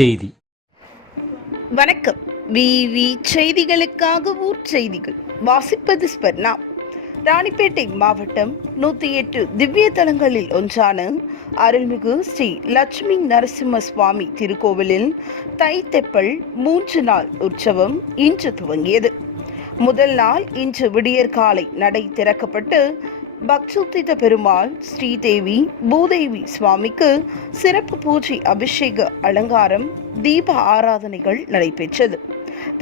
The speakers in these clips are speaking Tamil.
செய்தி. வணக்கம். விவி செய்திகளுக்காக ஊர் செய்திகள் வாசிப்பது ஸ்பர்ணா. ராணிப்பேட்டை மாவட்டம் 108 திவ்ய தலங்களில் ஒன்றான அருள்மிகு ஸ்ரீ லட்சுமி நரசிம்ம சுவாமி திருக்கோவிலில் தை தெப்பல் 3 நாள் உற்சவம் இன்று துவங்கியது. முதல் நாள் இன்று விடியற்காலை நடை திறக்கப்பட்டு பக்சுத்தித பெருமாள் ஸ்ரீதேவி பூதேவி சுவாமிக்கு சிறப்பு பூஜை, அபிஷேக, அலங்காரம், தீப ஆராதனைகள் நடைபெற்றது.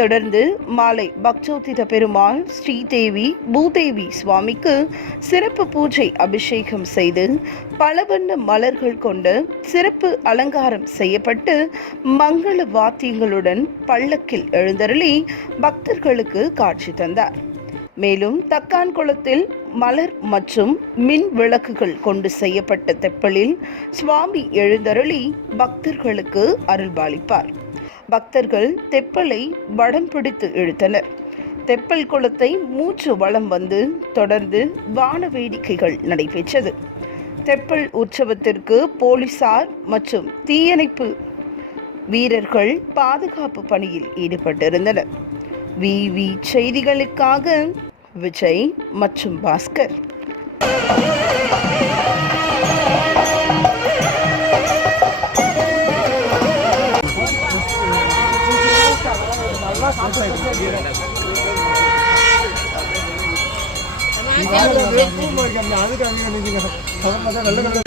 தொடர்ந்து மாலை பக்சோத்தித பெருமாள் ஸ்ரீதேவி பூதேவி சுவாமிக்கு சிறப்பு பூஜை, அபிஷேகம் செய்து பல வண்ண மலர்கள் கொண்ட சிறப்பு அலங்காரம் செய்யப்பட்டு மங்கள வாத்தியங்களுடன் பல்லக்கில் எழுந்தருளி பக்தர்களுக்கு காட்சி தந்தார். மேலும் தக்கான் குளத்தில் மலர் மற்றும் மின் விளக்குகள் கொண்டு செய்யப்பட்ட தெப்பலில் சுவாமி எழுந்தருளி பக்தர்களுக்கு அருள்பாலிப்பார். பக்தர்கள் தெப்பலை வடம் பிடித்து இழுத்தனர். தெப்பல் குளத்தை 3 வலம் வந்து தொடர்ந்து வான வேடிக்கைகள் நடைபெற்றது. தெப்பல் உற்சவத்திற்கு போலீசார் மற்றும் தீயணைப்பு வீரர்கள் பாதுகாப்பு பணியில் ஈடுபட்டிருந்தனர். விவி செய்திகளுக்காக விஜய் மற்றும் பாஸ்கர். அதுக்கு